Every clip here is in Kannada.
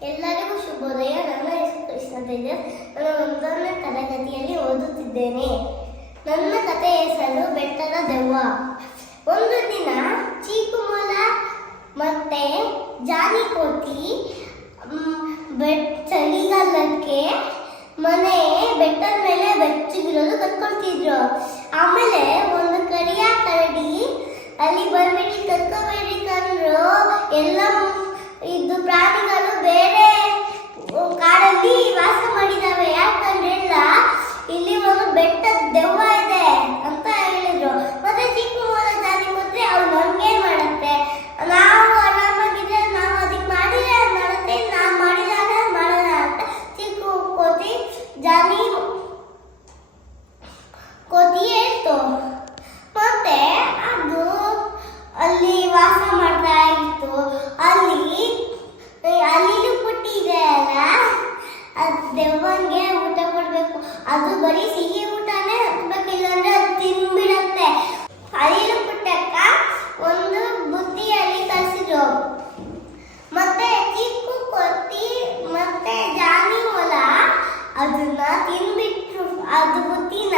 ಎಲ್ಲರಿಗೂ ಶುಭೋದಯ. ನನ್ನ ಹೆಸರು ಕೃಷ್ಣ ತೇಜಸ್ ನಾನು ಒಂದನೇ ತರಗತಿಯಲ್ಲಿ ಓದುತ್ತಿದ್ದೇನೆ. ನನ್ನ ಕಥೆಯ ಹೆಸರು ಬೆಟ್ಟದ ದೆವ್ವ. ಒಂದು ದಿನ ಚೀಪುಮೊಲ ಮತ್ತೆ ಜಾನಿ ಕೋತಿ ಮ್, ಬೆಟ್ ಚಳಿಗಾಲಕ್ಕೆ ಮನೆ ಬೆಟ್ಟದ ಮೇಲೆ ಬೆಚ್ಚಗಿರೋದು ಕತ್ಕೊಳ್ತಿದ್ರು ಆಮೇಲೆ ಒಂದು ಕರಿಯ ಕರಡಿ ಅಲ್ಲಿ ಬಂದ್ಬಿಟ್ಟು ಕತ್ಕೋಬೇಡಿ ಕಂಡ್ರು ಎಲ್ಲ ಇದು ಪ್ರಾಣಿಗಳು ಬೇರೆ ಕಾಡಲ್ಲಿ ವಾಸ ಮಾಡಿದಾವೆ ಯಾಕಂದ್ರೆ ಇಲ್ಲ ಇಲ್ಲಿ ಒಂದು ಬೆಟ್ಟದ ದೆವ್ವ ಇದೆ ಅಂತ ಹೇಳಿದ್ರು ಮತ್ತೆ ಚಿಕ್ಕ ಮೊಲ ಜಾತಿ ಕೊಟ್ರೆ ಅವ್ರು ನಮ್ಗೇನ್ ಮಾಡುತ್ತೆ ನಾವು ಆರಾಮಾಗಿದ್ರೆ ನಾವು ಅದಕ್ಕೆ ಮಾಡಿದ್ರೆ ಅದ್ ಮಾಡುತ್ತೆ ನಾವು ಮಾಡಿದಾಗ ಅದ್ ಮಾಡಲ್ಲ ಅಂತ ಚಿಕ್ಕ ಕೋತಿ ಜಾನಿ ಕೋತಿ ಹೇಳ್ತು ಮತ್ತೆ ಅದು ಅಲ್ಲಿ ವಾಸ ಮಾಡ್ತಾ ಇತ್ತು ಅಲ್ಲಿ ಅಲ್ಲಿನೂ ಪುಟ್ಟಿ ಇದೆ ಅಲ್ಲ ಅದು ದೆವ್ವಂಗೆ ಊಟ ಕೊಡಬೇಕು. ಅದು ಬರೀ ಸಿಹಿ ಊಟನೇ ಹಾಕ್ಬೇಕು ಇಲ್ಲಾಂದ್ರೆ ಅದು ತಿನ್ಬಿಡತ್ತೆ. ಅಲ್ಲಿ ಪುಟ್ಟಕ್ಕ ಒಂದು ಬುದ್ಧಿಯಲ್ಲಿ ಕಲಿಸಿದ್ರು. ಮತ್ತೆ ಚಿಕ್ಕು ಕೊತ್ತಿ, ಮತ್ತೆ ಜಾನಿ ಮೊಲ, ಅದನ್ನ ತಿನ್ಬಿಟ್ರು. ಅದು ಬುತ್ತಿನ.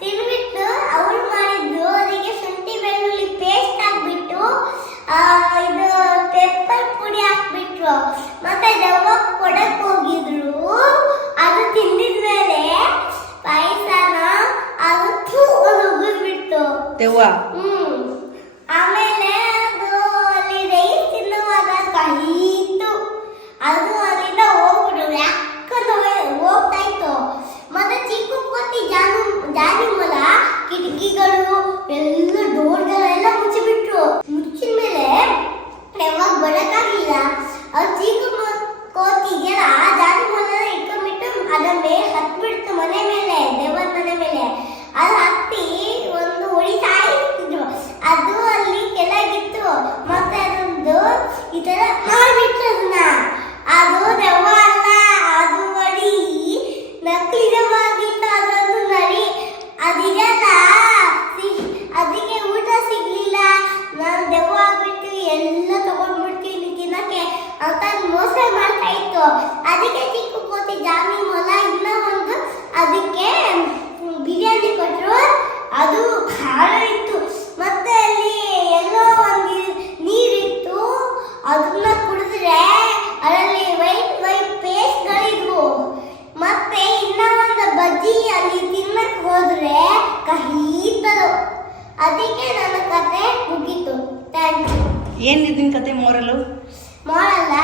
ತಿನ್ಬಿಟ್ಟು ಅವ್ರು ಮಾಡಿದ್ದು ಅದಕ್ಕೆ ಶುಂಠಿ, ಬೆಳ್ಳುಳ್ಳಿ ಪೇಸ್ಟ್ ಹಾಕ್ಬಿಟ್ಟು ಇದು ಪೆಪ್ಪರ್ ಪುಡಿ ಹಾಕ್ಬಿಟ್ರು. ಮತ್ತೆ ದೆವ್ವ ಕೊಡಕ್ಕೆ ಹೋಗಿದ್ರು. ಅದು ತಿಂದಿದ್ಮೇಲೆ ಪಾಯಸನ ಅದು ಥೂ ಅದು ಉಗಿದ್ಬಿಡ್ತು ದೆವ್ವ ಅದಕ್ಕೆ ಸಿಕ್ಕು ಕೋತಿ ಜಾಮಿ ಮೊಲ ಇಲ್ಲ ಒಂದು ಅದಕ್ಕೆ ಬಿರಿಯಾನಿ ಕೊಟ್ಟರು ಅದು ಖಾರ ಇತ್ತು. ಮತ್ತೆ ಅಲ್ಲಿ ಎಲ್ಲೋ ಒಂದು ನೀರಿತ್ತು. ಅದನ್ನ ಕುಡಿದ್ರೆ ಅದರಲ್ಲಿ ವೈಟ್ ವೈಟ್ ಪೇಸ್ಟ್ಗಳಿದ್ವು ಮತ್ತೆ ಇನ್ನ ಒಂದು ಬಜ್ಜಿ ಅಲ್ಲಿ ತಿನ್ನಕ್ಕೆ ಹೋದ್ರೆ ಕಹೀತರು ಅದಕ್ಕೆ ನನ್ನ ಕತೆ ಮುಗೀತು. ಥ್ಯಾಂಕ್ ಯು ಏನು ನಿನ್ನ ಕತೆ ಮೋರಲು? ಮೋರಲ್ಲ?